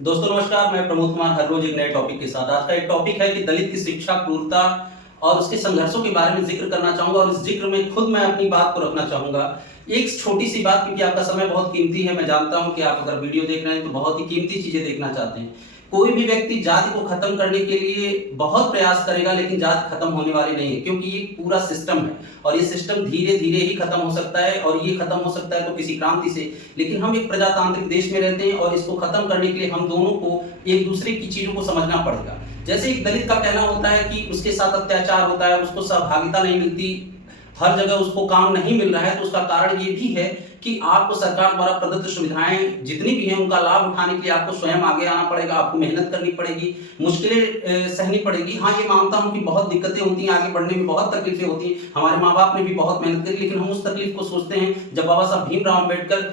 दोस्तों नमस्कार, मैं प्रमोद कुमार हर रोज एक नए टॉपिक के साथ। आज का एक टॉपिक है कि दलित की शिक्षा, क्रूरता और उसके संघर्षों के बारे में जिक्र करना चाहूंगा और इस जिक्र में खुद मैं अपनी बात को रखना चाहूंगा। एक छोटी सी बात, क्योंकि आपका समय बहुत कीमती है। मैं जानता हूं कि आप अगर वीडियो देख रहे हैं तो बहुत ही कीमती चीजें देखना चाहते हैं। कोई भी व्यक्ति जाति को खत्म करने के लिए बहुत प्रयास करेगा, लेकिन जाति खत्म होने वाली नहीं है, क्योंकि ये पूरा सिस्टम है और ये सिस्टम धीरे धीरे ही खत्म हो सकता है। और ये खत्म हो सकता है तो किसी क्रांति से, लेकिन हम एक प्रजातांत्रिक देश में रहते हैं और इसको खत्म करने के लिए हम दोनों को एक दूसरे की चीजों को समझना पड़ेगा। जैसे एक दलित का कहना होता है कि उसके साथ अत्याचार होता है, उसको सहभागिता नहीं मिलती, हर जगह उसको काम नहीं मिल रहा है, तो उसका कारण ये भी है कि आपको सरकार द्वारा प्रदत्त सुविधाएं जितनी भी हैं उनका लाभ उठाने के लिए आपको स्वयं आगे आना पड़ेगा, आपको मेहनत करनी पड़ेगी, मुश्किलें सहनी पड़ेगी। हाँ, ये मानता हूं कि बहुत दिक्कतें होती हैं, आगे बढ़ने में बहुत तकलीफें होती हैं। हमारे माँ बाप ने भी बहुत मेहनत करी, लेकिन हम उस तकलीफ को सोचते हैं जब बाबा साहब भीमराव अम्बेडकर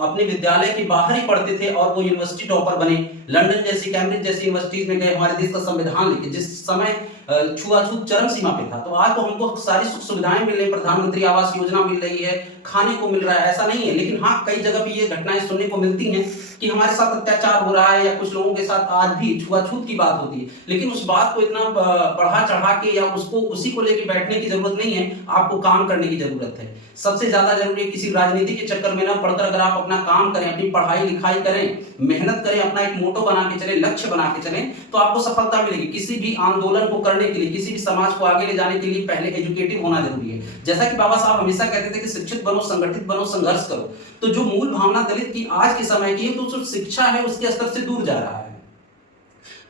अपने विद्यालय के बाहर ही पढ़ते थे और वो यूनिवर्सिटी टॉपर बने, लंदन जैसी, कैम्ब्रिज जैसी यूनिवर्सिटीज में गए हमारे देश का संविधान लेके, जिस समय छुआछूत चरम सीमा पे था। तो आज तो हमको सारी सुख सुविधाएं मिल रही, प्रधानमंत्री आवास योजना मिल रही है, खाने को मिल रहा है, ऐसा नहीं है। लेकिन हाँ, कई जगह भी ये घटनाएं सुनने को मिलती हैं कि हमारे साथ अत्याचार हो रहा है या कुछ लोगों के साथ आज भी छुआछूत की बात होती है। लेकिन उस बात को इतना बढ़ा चढ़ा के या उसको उसी को लेके बैठने की जरूरत नहीं है, आपको काम करने की जरूरत है। सबसे ज्यादा जरूरी है किसी राजनीति के चक्कर में ना पड़कर अगर आप अपना काम करें, अपनी पढ़ाई लिखाई करें, मेहनत करें, अपना एक मोटो बना के चले, लक्ष्य बना के चलें, तो आपको सफलता मिलेगी। किसी भी आंदोलन को करने के लिए, किसी भी समाज को आगे ले जाने के लिए पहले एजुकेटिव होना जरूरी है। जैसा कि बाबा साहब हमेशा कहते थे कि शिक्षित बनो, संगठित बनो, संघर्ष करो। तो जो मूल भावना दलित की आज के समय की है, तो जो शिक्षा है उसके स्तर से दूर जा रहा है।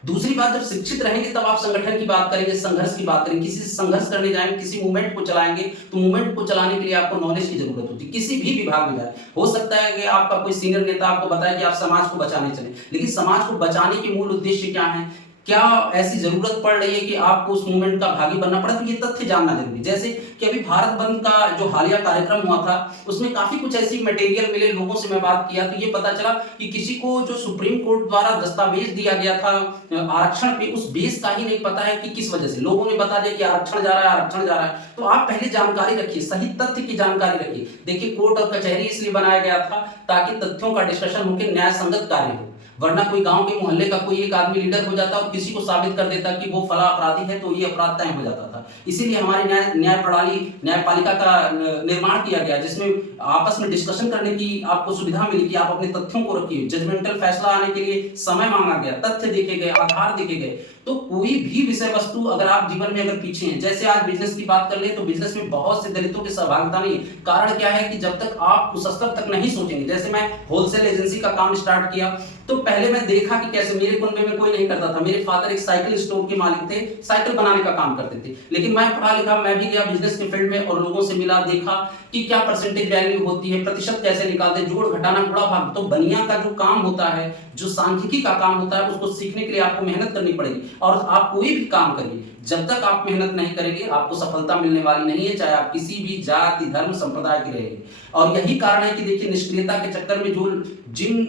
दूसरी बात, जब शिक्षित रहेंगे तब आप संगठन की बात करेंगे, संघर्ष की बात करेंगे, किसी से संघर्ष करने जाएंगे, किसी मूवमेंट को चलाएंगे, तो मूवमेंट को चलाने के लिए आपको नॉलेज की जरूरत होती है। किसी भी विभाग में जाए, हो सकता है कि आपका कोई सीनियर नेता आपको बताए कि आप समाज को बचाने चले, लेकिन समाज को बचाने के मूल उद्देश्य क्या है, क्या ऐसी जरूरत पड़ रही है कि आपको उस मूवमेंट का भागी बनना पड़ा, तो ये तथ्य जानना जरूरी है। जैसे कि अभी भारत बंद का जो हालिया कार्यक्रम हुआ था, उसमें काफी कुछ ऐसी मटेरियल मिले, लोगों से मैं बात किया तो ये पता चला कि किसी को जो सुप्रीम कोर्ट द्वारा दस्तावेज दिया गया था आरक्षण पे, उस बेस का ही नहीं पता है कि किस वजह से लोगों ने बता दिया कि आरक्षण जा रहा है, आरक्षण जा रहा है। तो आप पहले जानकारी रखिए, सही तथ्य की जानकारी रखिए। देखिए, कोर्ट और कचहरी इसलिए बनाया गया था ताकि तथ्यों का डिस्कशन होकर न्याय संगत कार्य हो, वरना कोई गांव के मोहल्ले का कोई एक आदमी लीडर हो जाता और किसी को साबित कर देता कि वो फला अपराधी है, तो ये अपराध तय हो जाता था। इसीलिए हमारी न्याय प्रणाली, न्यायपालिका का निर्माण किया गया, जिसमें आपस में डिस्कशन करने की आपको सुविधा मिली कि आप अपने तथ्यों को रखिए। जजमेंटल फैसला आने के लिए समय मांगा गया, तथ्य देखे गए, आधार देखे गए। तो कोई भी विषय वस्तु अगर आप जीवन में अगर पीछे हैं, जैसे आज बिजनेस की बात कर ले तो बिजनेस में बहुत से दलितों की सहभागिता नहीं है। कारण क्या है कि जब तक आप उस स्तर तक नहीं सोचेंगे, जैसे मैं होलसेल एजेंसी का काम स्टार्ट किया तो पहले मैं देखा कि कैसे, मेरे कुनबे में कोई नहीं करता था। मेरे फादर एक साइकिल स्टोर के मालिक थे, साइकिल बनाने का काम करते थे, लेकिन मैं पढ़ा लिखा, मैं भी गया बिजनेस के फील्ड में और लोगों से मिला, देखा कि क्या परसेंटेज वैल्यू होती है, प्रतिशत कैसे निकालते, जोड़ घटाना, गुणा भाग। तो बनिया का जो काम होता है, जो सांख्यिकी का काम होता है, उसको सीखने के लिए आपको मेहनत करनी पड़ेगी। और आप कोई भी काम करिए, जब तक आप मेहनत नहीं करेंगे आपको सफलता मिलने वाली नहीं है, चाहे आप किसी भी जाति, धर्म, संप्रदाय के रहिए। और यही कारण है कि देखिए, निष्क्रियता के चक्कर में जो जिन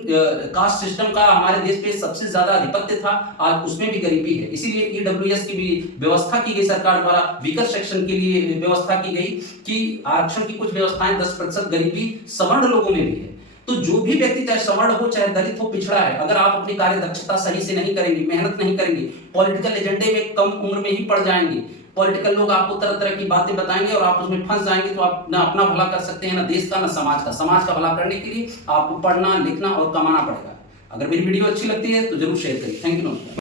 कास्ट सिस्टम का हमारे देश पे सबसे ज्यादा आधिपत्य था, आज उसमें भी गरीबी है। इसीलिए ईडब्ल्यूएस की भी व्यवस्था की गई सरकार द्वारा, वीकर सेक्शन के लिए व्यवस्था की गई कि आरक्षण की कुछ व्यवस्थाएं 10% गरीबी सवर्ण लोगों में भी है। तो जो भी व्यक्ति, चाहे सवर्ण हो चाहे दलित हो, पिछड़ा है, अगर आप अपनी कार्य दक्षता सही से नहीं करेंगे, मेहनत नहीं करेंगे, पॉलिटिकल एजेंडे में कम उम्र में ही पड़ जाएंगे, पॉलिटिकल लोग आपको तरह तरह की बातें बताएंगे और आप उसमें फंस जाएंगे, तो आप ना अपना भला कर सकते हैं, ना देश का, ना समाज का। समाज का भला करने के लिए आपको पढ़ना, लिखना और कमाना पड़ेगा। अगर मेरी वीडियो अच्छी लगती है तो जरूर शेयर करिए। थैंक यू, नमस्कार।